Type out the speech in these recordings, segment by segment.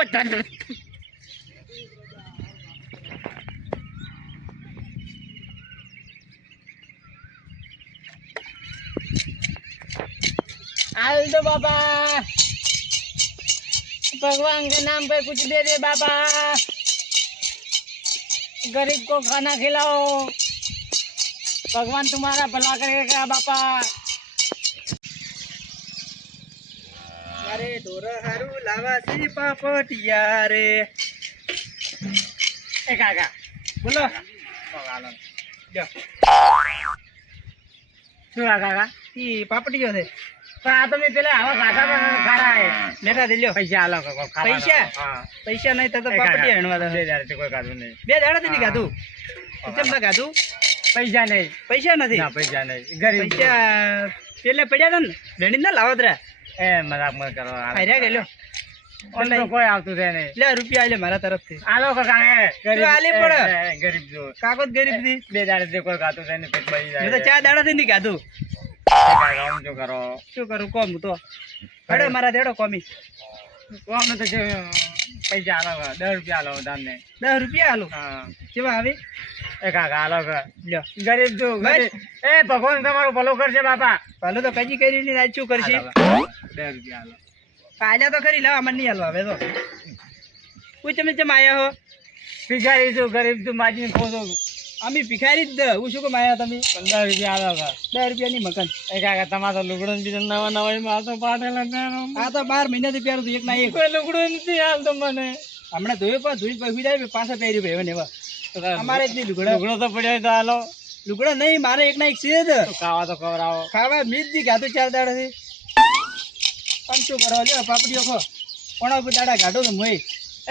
हाल दो बाबा, भगवान के नाम पे कुछ दे दे बाबा, गरीब को खाना खिलाओ, भगवान तुम्हारा भला करेगा बापा। अरे ढोर हारू लावासी पापटिया रे ए काका बोलो જો શું આ કાકા ઈ પાપટીઓ છે પણ આ તમે પેલા આવા કાકા પણ ખારા હે લેતા દે લ્યો પૈસા આલો કાકા પૈસા હા પૈસા નહીં તો પાપટીયા હણવા દે બે હજાર કોઈ કાઢું નહીં બે દાડા થી ગાધું કેમ ના ગાધું પૈસા નહીં પૈસા નથી ના પૈસા નહીં ગરીબ પૈસા પેલે પડ્યા હતા ને વેણી ના લાવત રે એ મજાક મત કરો આર્યા ગયો ઓનલાઈન કોઈ આવતું છે નહીં લે રૂપિયા આલે મારા તરફથી આલો કાકા એ ગરીબ આલે પડે ગરીબ જો કાકો ગરીબ થી બે દાડે કોઈ ખાતું છે નહીં પેટ ભરી જાય મેં તો 4 દાડા થી નહીં ગાધું કાકા હું શું કરો શું કરું કોમ તો અડે મારા દેડો કોમી કોમ તો જે પૈસા આલો 10 રૂપિયા આલો તમને 10 રૂપિયા આલો હા કેવા આવે એ કાકા આલો લ્યો ગરીબ જો એ ભગવાન તમારું ભલું કરશે બાપા ભલો તો કજી કરી ની આજ શું કરશે 10 રૂપિયા આલો પાલ્યા તો ખરી લાવ મને નહીં હાલવા હવે તો કોઈ તમે ચમ આયા હો ભિખારી છું ગરીબ છું માજીને ખોજો અમે ભિખારી જ હું શું કેમ આયા તમે 15 રૂપિયા આલો 10 રૂપિયાની મકાન એ કાકા તમારે તો લુગડું બીજું નવા નવા માં તો પાટેલા આ તો 12 મહિનાથી પહેરું હતું એક ના એક કોઈ લુગડું નથી હાલતો મને હમણાં ધોયો પણ ધોઈ પછી જાય પાછા પહેર્યું ભાઈ ને એવા અમારે જ નહીં લુગડા લુગડો તો પડ્યો તો હાલો લુગડા નહીં મારે એક ના એક છે જ ખાવા તો ખવડાવો ખાવા મીજ દી ગાધું 4 દાડાથી પણ શું કરો લ્યો પાપડીઓ ખો કોણા ઉપર દાડા ગાઢો ને મોય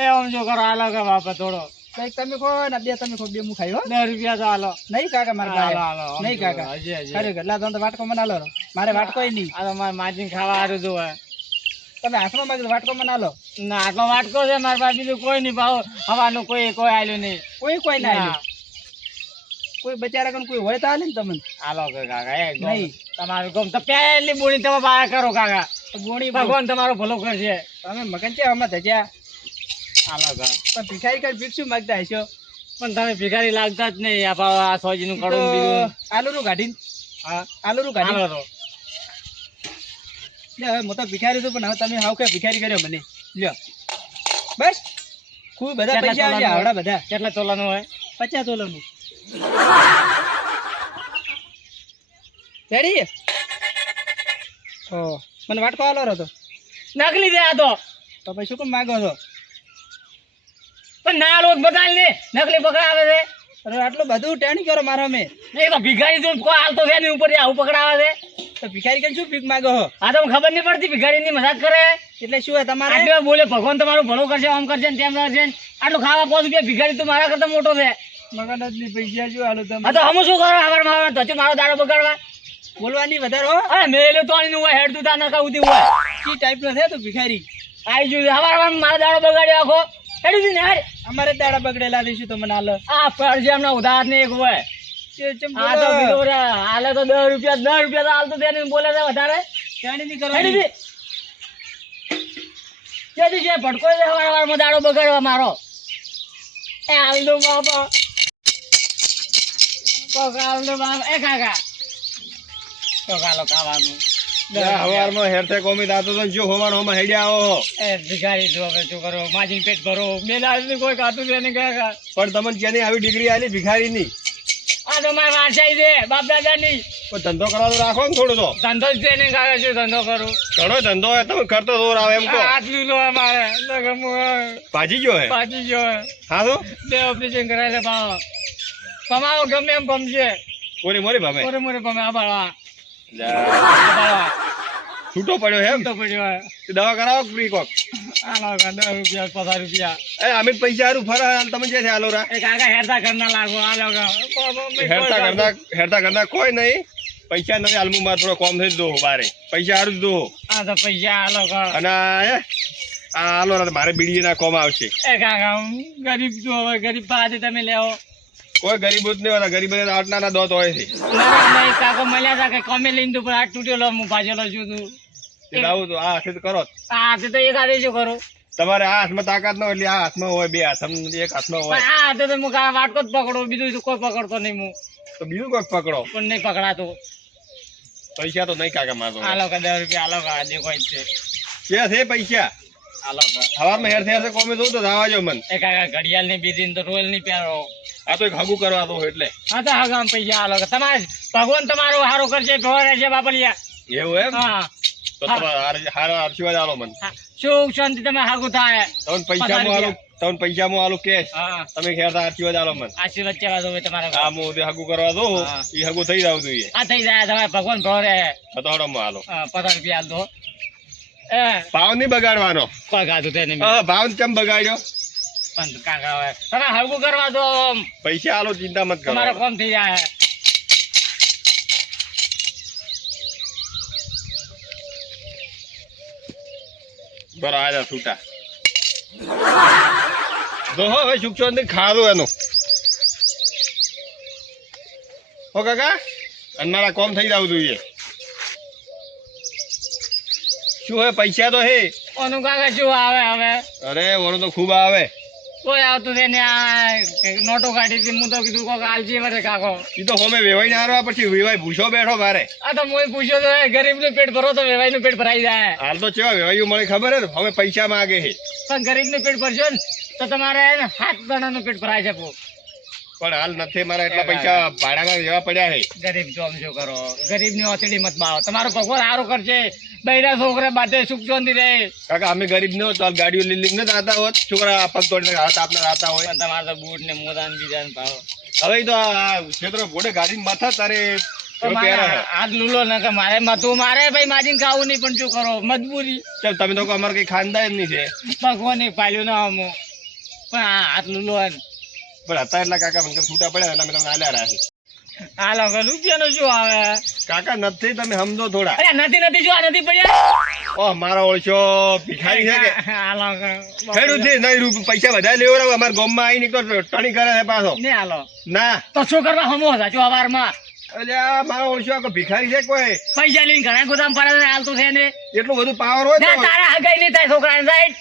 એ આમ જો કરો હાલો કે બાપા થોડો કઈક તમે ખો ને બે તમે ખો બે હું ખાઈ હો 10 રૂપિયા તો હાલો નહીં કાકા મારા હાલો પાસે હાલો નહીં કાકા ખરેખર લા તો વાટકો મને આલો મારે વાટકો નહીં આ તો મારે માજીને ખાવા હારું જોવે તમે હાથમાં માગી વાટકો મને આલો ના આટલો વાટકો છે મારા પાસે બીજું કોઈ નહીં ભાવ હવાનું કોઈ આલ્યું નહીં કોઈ ના આલ્યું કોઈ બચારા કન કોઈ હોય તો આલે ને તમને હાલો કે કાકા એ નહીં તમારું ગમ તો પહેલી બોણી તમે બહાર કરો કાકા ગોણી ભગવાન તમારો ભલો કરશે તમે મકાન છે આમાં ધજ્યા હાલો કા પણ ભિખારી કઈ ભીક્ષુ માગતા હશો પણ તમે ભિખારી લાગતા જ નહીં આ સોજીનું કડું બીજું આલુનું કાઢીને હા આલુનું કાઢીને હાલો લે હવે હું તો ભિખારી છું પણ હવે તમે હાવ કે ભિખારી કર્યો મને લ્યો બસ ખૂબ બધા પૈસા આવ્યા આવડા બધા કેટલા તોલાનું હોય 50 તોલાનું રેડી ઓ મને વાટકો આલો રહો તો નકલી દે આ તો પછી શું કેમ માગો છો પણ ના લોક બતાલ ને નકલી પકડાવે છે અરે આટલું બધું ટેણી કરો મારા મેં એ તો ભિખારી જો કોઈ હાલતો છે ને ઉપર આવું પકડાવે છે તો ભિખારી કઈ શું ભીખ માગો હો આ તો ખબર નહીં પડતી ભિખારીની મજાક કરે એટલે શું હે તમારે આટલે બોલે ભગવાન તમારું ભલું કરશે આમ કરશે ને તેમ કરશે આટલું ખાવા 5 રૂપિયા ભિખારી તો મારા કરતા મોટો છે મગન જ નહીં પૈસા શું હાલો તમે આ તો હમ શું કરો ખબર મારવા તો મારો દાડો બગાડવા બોલવાની વધારે હો અરે મેલે તો આની હોય હેડ તું તા નકા ઉધી હોય કી ટાઈપ નો છે તો ભિખારી આઈ જો હવાર મારો દાડો બગાડ્યો આખો હેડી દી ને હેડ અમારે દાડા બગડેલા દઈશું તો મને હાલો આ પરજે હમણાં ઉધાર ને એક હોય આ તો બીજો રે હાલે તો 10 રૂપિયા તો હાલતો તેને બોલે છે વધારે ટેણી નહીં હેડી કરવાની દી જેદી જે ભટકો છે હવાર માં દાડો બગાડવા મારો એ હાલ દો બાપા તો હાલ દો બાપા એ કાકા તો કાલો ખાવાનું હવારમાં હેરથે કોમી દાતો તો જો હોવામાં હેડ્યા આવો એ ભિખારી જો હવે શું કરો માજીને પેટ ભરો મેલા કોઈ ખાતું છે ને કાકા પણ તમને ક્યાંની આવી ડિગ્રી આલી ભિખારી ની આ તો મારા વારસાઈ છે બાપ દાદા ની પણ ધંધો કરવા તો રાખો ને થોડો તો ધંધો જ છે ને કાકા શું ધંધો કરું ઘણો ધંધો હોય તમે કરતો દોર આવે એમ કહો આટલું લો મારે ભાજી ગયો હે પાછી ગયો હા તો 2 ઓપરેશન કરાયેલા ભાવ કમાવો ગમે એમ પમશે કોરી મોરી ભાવે મોરે મોરે પમે આ બાળવા છૂટો પડ્યો હે એમ તો પડ્યો તે દવા કરાવો ફ્રી કોક આ લો 10 રૂપિયા 50 રૂપિયા એ અમે પૈસા હારું ફરા તમે જે છે હાલો રા એ કાકા હેરતા કરના લાગો આ લો હેરતા કરતા કોઈ નહીં પૈસા નથી હાલમાં મારે થોડો કોમ થઈ દો બારે પૈસા હારું જ દો આ તો પૈસા આ લો અને આ હાલો રા મારે બીડી ના કોમ આવશે એ કાકા હું ગરીબ છું હવે ગરીબ પાસે તમે લેવો કોઈ ગરીબ જ નહીં હોતા ગરીબ આટલા દોત હોય છે ના નહીં કાકો મળ્યા હતા કે કમે લઈને તું હાથ તૂટેલો હું ભાજેલો છું તું આવું તો આ હશે તો કરો હા તે તો એક હાથે શું કરું તમારે આ હાથમાં તાકાત ન હોય એટલે આ હાથમાં હોય, બે હાથમાં એક હાથમાં પણ હોય આ હાથે તો હું વાટકો જ પકડું, બીજું તો કોઈ પકડતો નહીં હું. તો બીજું કોઈક પકડો. પણ નહીં પકડાતું. પૈસા તો નહીં કાકા મારો. આલો કે 10 રૂપિયા આલો કે આજે કોઈ છે. ક્યાં છે પૈસા? આલો કે હવારમાં હેર કોમે જોઉં તો જવા જો મન. એ કાકા ઘડિયાળ ની બીજી તો રોયલ ની પહેરો. આ તો એક હગું કરવા દો એટલે. હા તો હગામ પૈસા આલો કે તમારે ભગવાન તમારો હારો કરશે, ભગવાન રહેશે બાપલિયા. એવું એમ? હા તો તમારે હારા આશીર્વાદ આલો મને. હા. સુખ શાંતિ તમે હાગું થાય. તમને પૈસામાં આલો, તમને પૈસામાં આલો કેશ. હા તમે ખેરતા આશીર્વાદ આલો મને. આશીર્વાદ કેવા દો તમારે. આ હું તે હગું કરવા દો હા. એ હગું થઈ જાવ જોઈએ. આ થઈ જાય તમારે ભગવાન ભરે. તો હડોમાં આલો. 50 રૂપિયા આલ દો. એ ભાવ નહીં બગાડવાનો. કોઈ ગાધું તેને ભાવ કેમ બગાડ્યો? પણ કાકા હવે તમે હગું કરવા દો. પૈસા આલો, ચિંતા મત કરો. તમારે કોમ થઈ જાય. બરો આજા છૂટા જો હવે સુખ શાંતિ ખાધું એનું. હો કાકા, અને મારા કોમ થઈ જવું જોઈએ. શું હે? પૈસા તો હે. ઓનું કાકા શું આવે હવે? અરે ઓનું તો ખૂબ આવે. કોઈ આવતું છે ને આ નોટો કાઢી હતી. હું તો કીધું કોક આલજી વરે કાકો. એ તો હોમે વેવાઈ ને હારવા પછી વેવાઈ ભૂસો બેઠો મારે. આ તો હું પૂછ્યો તો ગરીબ નું પેટ ભરો તો વેવાઈ નું પેટ ભરાઈ જાય. હાલ તો કેવા વેવાઈઓ મને ખબર હે ને, હવે પૈસા માંગે છે. પણ ગરીબ નું પેટ ભરશો ને તો તમારે 7 જણા નું પેટ ભરાઈ શકું. પણ હાલ નથી મારા એટલા પૈસા ભાડાના જેવા પડ્યા છે. ગરીબ જોમ શું કરો? ગરીબ ની ઓથડી મત બાવો. તમારો ભગવાન સારું કરશે. બૈરા છોકરા બાટે સુખ શાંતિ રહે. કાકા અમે ગરીબ ન તો ગાડીઓ લીલી ન આતા હોત, છોકરા પગ તોડીને હાથ આપના આતા હોય. પણ તમારે તો બૂટ ને મોજા ને બીજા ને ભાવ. હવે તો આ ક્ષેત્રો ઘોડે ગાડી માથા તારે હાથ લૂલો ને કે મારે મતું મારે ભાઈ માજીને ખાવું નહીં, પણ શું કરો મજબૂરી. ચાલ તમે તો અમારે કઈ ખાનદાન નહીં છે. ભગવાન પાલ્યું ના અમુક પણ આ હાથ લૂલો પણ હતા એટલા કાકા મને છૂટા પડ્યા એટલે અમે તમને આલ્યા રાખે. હાલો કે રૂપિયાનું શું આવે? કાકા નથી, તમે સમજો થોડા. અરે નથી જો આ નથી પડ્યા. ઓહ મારો ઓળશો ભિખારી છે કે હાલો કે ખેડૂત છે નહીં, પૈસા બધા લેવડાવ અમારા ગામમાં આવીને તો ટણી કરે છે પાછો. ને હાલો ના તો શું કરવા હમો સાચો અવારમાં એટલે આ મારો ઓળશો આખો ભિખારી છે કોઈ. પૈસા લઈને ઘણા ગોદામ પડે હાલતું છે ને. એટલું બધું પાવર હોય ના તો તારા હગાઈ નહીં થાય છોકરાને રાઈટ.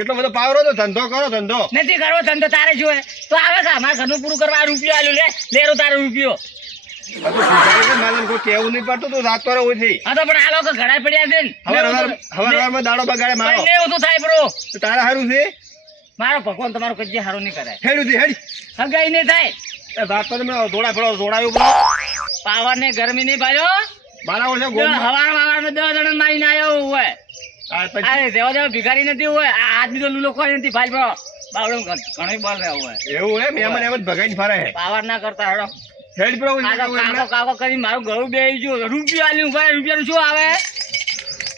એટલો બધો પાવર હોય તો ધંધો કરો ધંધો. નથી કરવો ધંધો તારે શું હોય? તો આવે કે અમારા ઘરનું પૂરું કરવા આ રૂપિયો આલ્યું લેરો તારો રૂપિયો. ભિખારી છે મારે કોઈ કેવું નહીં પડતું તું રાત પર ઓછી. હા તો પણ આ લોકો ઘણા પડ્યા છે ને. હવારમાં દાડો બગાડે મારો. પણ એવું તો થાય બ્રો. તો તારા હારું છે. મારો ભગવાન તમારો કજે હારું નહીં કરાય. હેડું છે હેડ. હગાઈ નહીં થાય. એ રાત પર તમે દોડાયું બરો. પાવર ને ગરમી નહીં પાડ્યો. મારા ઓળશો હવારમાં 10 જણા મારીને આવ્યો હોય. આ પછી અરે દેવા ભિખારી નથી હોય. આ આદમી તો લૂલો કોઈ નથી ભાઈ બરો. બાવડો ઘણો બોલ રહ્યો હોય. એવું એમ એમ જ ભગાઈને ફરે છે. પાવર ના કરતા હેડો. હેડ બ્રો આ તો કાકો કાકો કરી મારું ગળું બેહી ગયું. રૂપિયો આલ્યું ભાઈ, રૂપિયાનું શું આવે?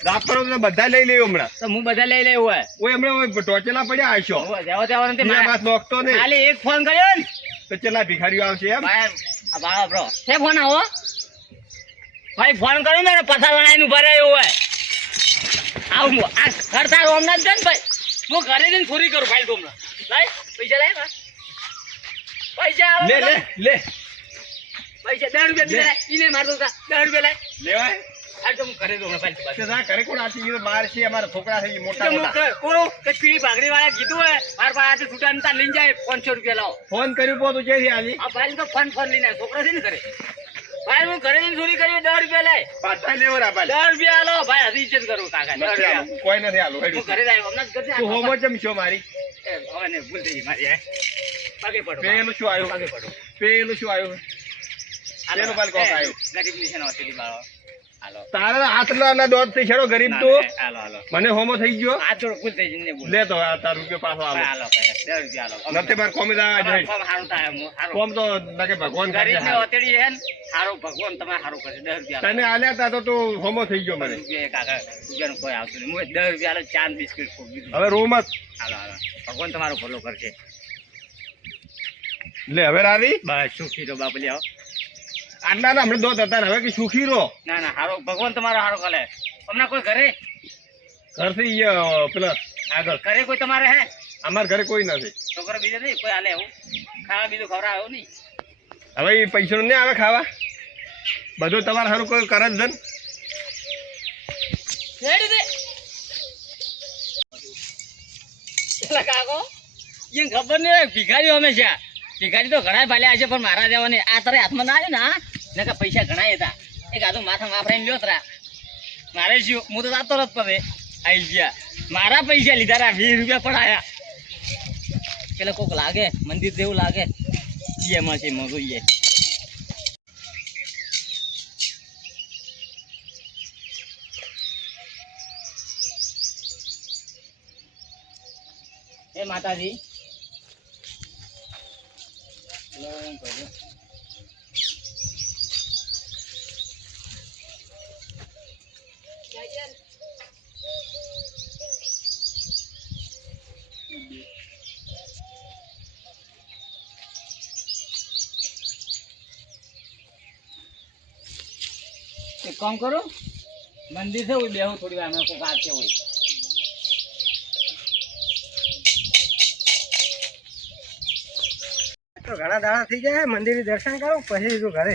રાત પર બધા લઈ લેવું હમણાં. તો હું બધા લઈ લેવું હોય. ઓય હમણાં ટોચેલા પડ્યા હશો. દેવા દેવા નથી. બીજા વાત નોખતો નહીં. ખાલી એક ફોન કર્યો ને તો ચેલા ભિખારીઓ આવશે એમ. ભાઈ આ બાબા બ્રો છે ફોન આવો ભાઈ. ફોન કર્યો ને પથાર બનાવીને ઉભા રહ્યો હોય. આવું આ કરતા રોમનાથ છે ને ભાઈ. હું ઘરે જઈને ચોરી કરું ભાઈ. તમને લાય પૈસા લાય ભાઈ. પૈસા આવે લે લે લે પૈસા 10 રૂપિયા બીજા લાય. ઈને મારતો 10 રૂપિયા લાય. લેવાય. આ તો હું ઘરે જઉં ભાઈ. કે જા કરે કોણ આથી ઈ માર છે અમારા છોકરા છે ઈ મોટા તો મોટા. કોણ કચી ભાગડી વાળા કીધું હોય મારા પાસે છૂટા નતા લઈને જાય 500 રૂપિયા લાવો. ફોન કર્યું પો તું જેથી આજી. આ ભાઈ તો ફોન લઈને છોકરા છે ને ઘરે. ભાઈ હું ઘરે જઈને ચોરી કરી 10 રૂપિયા લાય. પાછા લેવરા ભાઈ. 10 રૂપિયા આલો ભાઈ. હજી ઇજ્જત કરું કાકા. 10 નથી રૂપિયા આલું, કોઈ નથી આલું. હેડ હું ઘરે જાય હમણાં જ કરજે. તું હોમો ચમ છો મારી. હવે ને ભૂલ થઈ ગઈ મારી. પગે પડો પેલું શું આવ્યું? પગે પડો. પેલું શું આવ્યું? પેલું બાલ કોક આવ્યું. ગરીબ ની છે ને હોટેલી બાળો. હાલો તારા હાથના દોડ થઈ છેડો ગરીબ તો હાલો હાલો. મને હોમો થઈ ગયો. આ થોડું ભૂલ થઈ જઈને બોલ. લે તો આ તાર રૂપિયો પાછો આલો. હાલો ભાઈ 10 રૂપિયા હાલો. નથી માર કોમે જા જાય. કોમ હારું થાય હારું. કોમ તો લાગે ભગવાન ગરીબ કરે. ની હોટેલી છે ને હારું ભગવાન તમારે હારું કરશે. 10 રૂપિયા તને આલ્યા તા તો તું હોમો થઈ ગયો મને. રૂપિયા કાકા રૂપિયાનું કોઈ આવતું નહીં. હું 10 રૂપિયા હાલો. ચા ને બિસ્કિટ ખૂબ દીધું. હવે રોમત હાલો હાલો. ભગવાન તમારું ભલું કરશે. લે હવે રાવી. બસ સુખી તો બાપલી આવો. આટલા હમણાં દોત હતા ને હવે કે સુખી રહો. ના ના હારો ભગવાન તમારો હારો કરે. હમણાં કોઈ ઘરે ઘરથી પેલા આગળ ઘરે કોઈ તમારે હે? અમારા ઘરે કોઈ નથી. છોકરા બીજા નહીં કોઈ હાલે એવું ખાવા બીજું ખવડાવે એવું નહીં. હવે એ પૈસા નહીં આવે ખાવા. બધું તમારે સારું કોઈ કરે જ ને. એટલે કાકો એને ખબર નહીં હોય ભિખારીઓ હંમેશા ભિખારી તો ઘણા ભાલ્યા હશે પણ મારા દેવાની આ તારે હાથમાં ના આવ્યું ને ને કે પૈસા ઘણા હતા એક આધું માથા વાપરાઈને લ્યો તરા મારે શું હું તો જાતો રત પદે આવી ગયા મારા પૈસા લીધા રા 20 રૂપિયા પણ આયા પેલે કોક લાગે મંદિર જેવું લાગે એમાં છે મગું એ માતાજી એક કામ કરો મંદિર છે બેહું થોડી વાર કોઈ વાત છે હોય તો ઘણા દાડા થઈ જાય મંદિર દર્શન કરો પછી જો ઘરે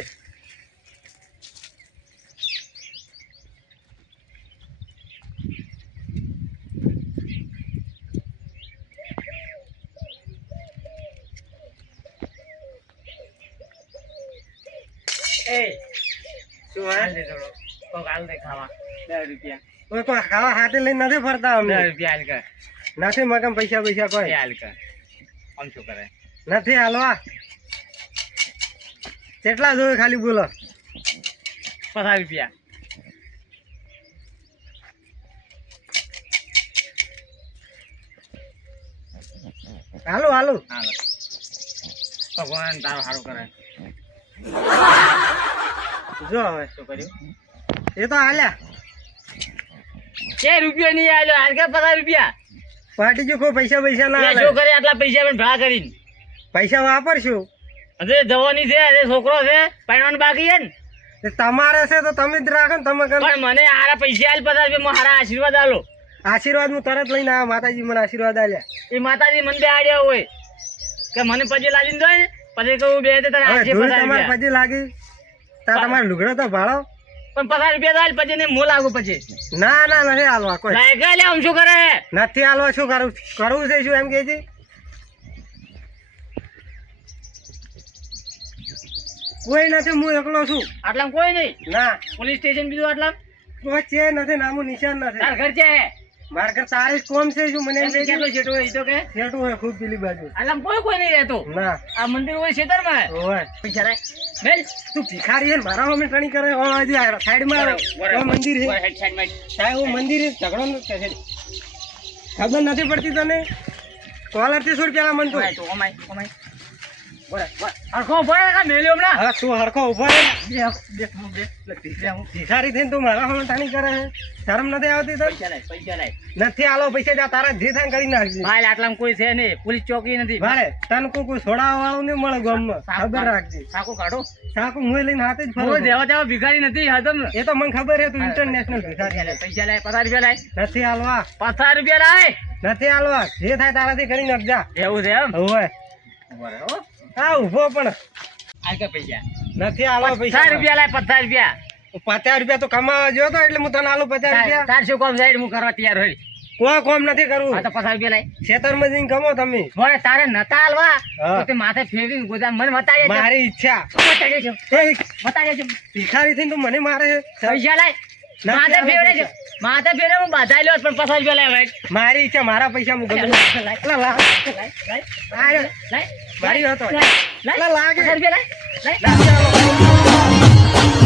શું હાલ દે થોડો કોક હાલ દે ખાવા 10 રૂપિયા કોઈ કોઈ ખાવા હાથે લઈને નથી ફરતા અમે 10 રૂપિયા હાલ કર નથી મગમ પૈસા કોઈ હાલ કર આમ શું કરે નથી હાલવા કેટલા જોવે ખાલી બોલો 50 રૂપિયા હાલો હાલો હાલો ભગવાન તારો સારું કરે જો હવે શું કર્યું એ તો હાલ્યા કે રૂપિયા નહીં આલ્યો હાલ કે 50 રૂપિયા પાર્ટી જો કોઈ પૈસા ના એ હાલે. શું કરે આટલા પૈસા પણ ભેળા કરીને પૈસા વાપરશું અરે જવાની છે અરે છોકરો છે પરણવાનું બાકી છે ને તે તમારે છે તો તમે જ રાખો ને તમે કરો. પણ મને આરા પૈસા આલ 50 રૂપિયા મારા આશીર્વાદ આલો આશીર્વાદ હું તરત લઈને આવ્યો માતાજી મને આશીર્વાદ આલ્યા એ માતાજી મને બે આડ્યા હોય કે મને પછી લાવીને દો પછી કહું બે તે તને હવે આશીર્વાદ ધૂળ આપ્યા. તમારે પછી લાગી તા તમારે લુગડો તો ભાડો પણ 50 રૂપિયા તો આલ પછી ને મો લાગુ પછી ના ના નથી હાલવા કોઈ લાગ્યા લે આમ શું કરે નથી હાલવા શું કરવું છે શું એમ કે છે કોઈ નથી હું એકલો છું આટલા કોઈ નહીં ના પોલીસ સ્ટેશન બીજું આટલા કોઈ છે નથી નામું નિશાન નથી તાર ઘર છે મારા ઘર તારે જ કોમ છે શું મને એમ કે કેટલો છેટો હોય ઈ તો કે છેટું હોય ખૂબ પેલી બાજુ આટલા કોઈ નહીં રહેતો ના આ મંદિર હોય ખેતરમાં હોય પૈસા લાય બેલ તું ભિખારી છે ને મારા અમે ટણી કરે સાઈડમાં મંદિર છે સાહેબ હું મંદિર છે ઝઘડો નથી છે ખબર નથી પડતી તને કોલર થી શું પેલા મન તું હરખો ભરે કા મેલ્યો હમણાં હા તું હરખો ઉભો રહે ભિખારી થઈને તું મારા અમે ટણી કરે છે શરમ નથી આવતી તો પૈસા લાય નથી આલો પૈસા જા તારા જે થાય ને કરી નાખજે ભાઈ આટલામાં કોઈ છે નહીં પોલીસ ચોકી નથી ભાડે તને કોઈ છોડાવવા વાળું નહીં મળે ગામમાં ખબર રાખજે સાકુ કાઢો સાકું હું લઈને હાથે જ હું ફરું જેવા તેવા ભિખારી નથી હદમ એ તો મને ખબર છે તું ઇન્ટરનેશનલ ભિખારી છે. પૈસા લાય 50 રૂપિયા લાય નથી હાલવા 50 રૂપિયા લાય નથી હાલવા જે થાય તારાથી કરી નાખજા એવું છે એમ હોય હા ઉભો પણ આ કે પૈસા નથી હાલવા 50 પૈસા રૂપિયા લાય 50 રૂપિયા 50 રૂપિયા તો કમાવા જો તો એટલે હું તને હાલું 50 રૂપિયા તાર શું કામ સાઈડ હું કરવા તૈયાર હોય કોઈ કોમ નથી કરવું આ તો 50 રૂપિયા લાય ખેતરમાં જઈને કમો તમે મોરે તારે નતા હાલવા હા. તો તે માથે ફેરવીને ગોદામ મને બતાડે છે મારી ઈચ્છા બતાડે છે એ બતાડે છે ભિખારી થઈને તું મને મારે છે પૈસા લાય નથી માથે હાલવા ફેરવે છે પૈસા. માથે ફેરવે હું બાધાઈ લ્યો પણ 50 રૂપિયા લાય ભાઈ મારી ઈચ્છા મારા પૈસા હું ગમે મારી હતો લાય લાગે. 50 રૂપિયા લાય નથી હાલવા.